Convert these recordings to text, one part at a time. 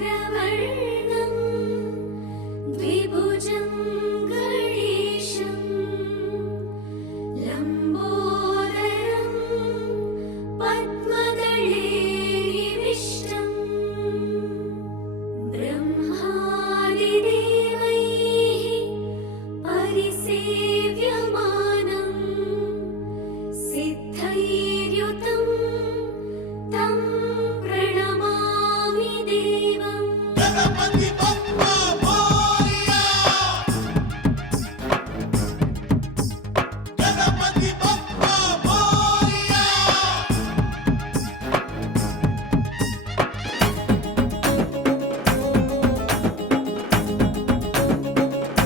सिन्धूरवर्णं द्विभुजं गणेशं लम्बोदरं पद्मदलेरिविष्टं ब्रह्मादिदेवैः परिसेव्यमानं सिद्धैर्युतं तं प्रणमामि देवम्। गणपति बप्पा मोरया गणपति बप्पा मोरया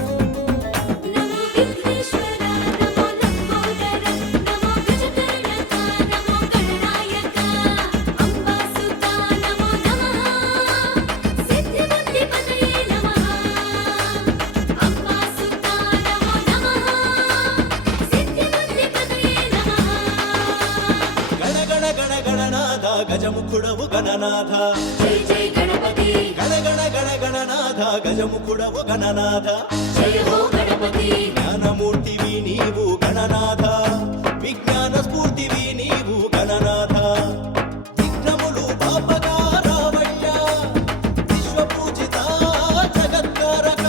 नमो विघ्नेश्वर नमो लम्बोदर नमो गजकर्णका नमो गणनायक अम्बासुता नमो नमः सिद्धिबुद्धिपतये नमः अम्बासुता नमो नमः सिद्धिबुद्धिपतये नमः। गण गण गण गणनाथ गजमुखुडवु गणनाथ जय जय गणपति गण गण गण गणनाथ गजमुखुडवु गणनाथ जय हो गणपति ಜ್ಞಾನಮೂರ್ತಿವಿ ನೀವು ಗಣನಾಥ ವಿಜ್ಞಾನ ಸ್ಫೂರ್ತಿವಿ ನೀವು ಗಣನಾಥ ವಿಘ್ನములు ಪಾಪಗಾರವಯ್ಯ ವಿಶ್ವಪೂಜಿತ ಜಗತ್ಕಾರಕ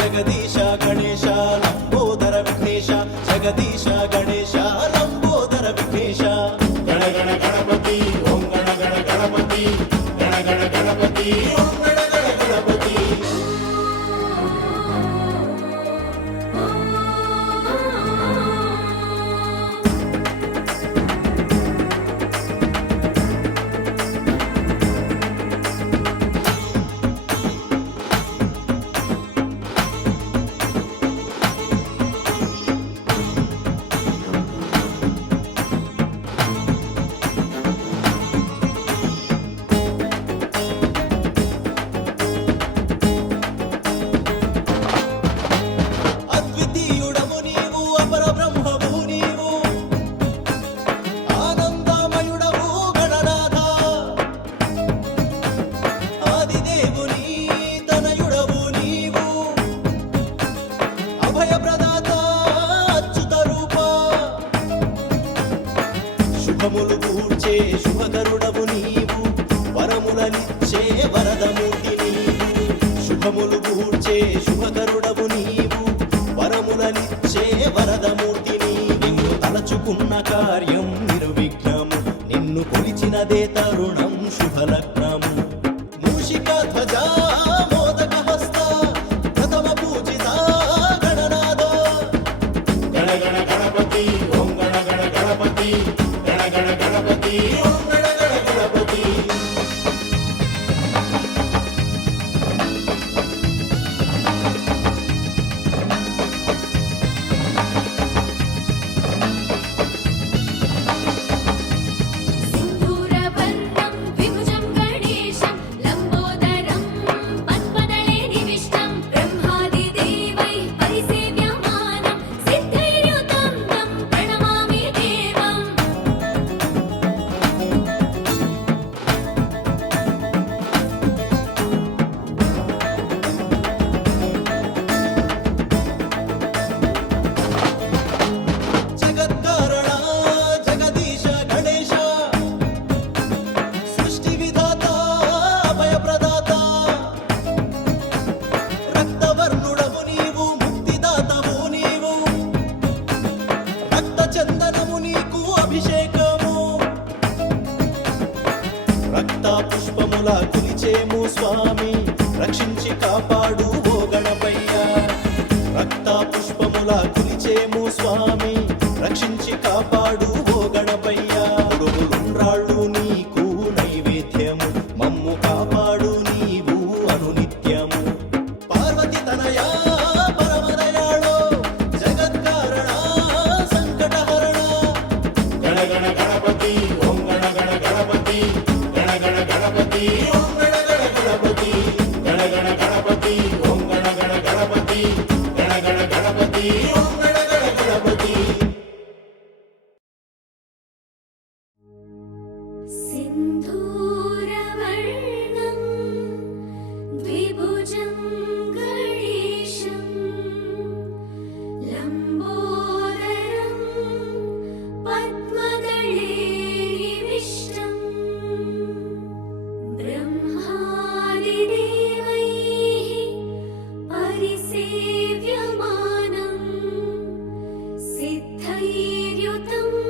ಜಗದೀಶ ಗಣೇಶ ಲಂಬೋದರ ವಿಘ್ನೇಶ ಜಗದೀಶ ಗಣೇಶ ಲಂಬೋದರ ವಿಘ್ನೇಶ ಗಣ ಗಣ ಗಣಪತಿ ಓಂ ಗಣ ಗಣ ಗಣಪತಿ ಗಣ ಗಣ ಗಣಪತಿ ಓಂ ಗಣ ಗಣ ಗಣಪತಿ అద్వితీయుడము నీవు అపర బ్రహ్మము నీవు ఆనందమయుడవు గణనాథ ఆదిదేవుని తనయుడవు నీవు అభయప్రదాత అచ్యుత రూప శుభములు కూర్చే శుభకరుడవు నీవు వరములనిచ్చే వరదమూర్తి నీవు శుభములు కూర్చే శుభకరుడవు నీవు వరములనిచ్చే వరదమూర్తి నిన్ను తలచుకున్న కార్యం నిర్విఘ్నము నిన్ను కొలిచినదే తరుణం శుభలగ్నము మూషిక ధ్వజ మోదక హస్త ప్రథమ పూజిత గణనాథ గణ గణ గణపతి ఓం గణ గణ గణపతి గణ గణ గణపతి ఓం గణ గణ గణపతి सिन्धूरवर्णं द्विभुजं गणेशं लम्बोदरं पद्मदलेरिविष्टं ब्रह्मादिदेवैः परिसेव्यमानं सिद्धैर्युतं तं प्रणमामि देवम्। జగత్కారణ జగదీశ గణేశ సృష్టి విధాత అభయప్రదాత రక్తవర్ణుడవు నీవు ముక్తిదాతవు నీవు రక్త చందనము నీకు అభిషేకము రక్త పుష్పముల కులిచేము స్వామి రక్షించి కాపాడు ఓ గణపయ్య రక్త పుష్పముల కులిచేము స్వామి రక్షించి కాపాడు ఓ గణపయ్య రాళ్ళు నీకు నైవేద్యము మమ్ము కాపాడు నీవు అనునిత్యము పార్వతి తనయా పరమదయాళో జగత్కారణ సంకటహరణ గణ గణ గణపతి ఓం గణ గణ గణపతి గణ గణ గణపతి ఓం గణ గణ గణపతి గణ గణ గణపతి ఓం గణ గణ గణపతి గణ గణ గణపతి ఓం सिद्धैर्युतम्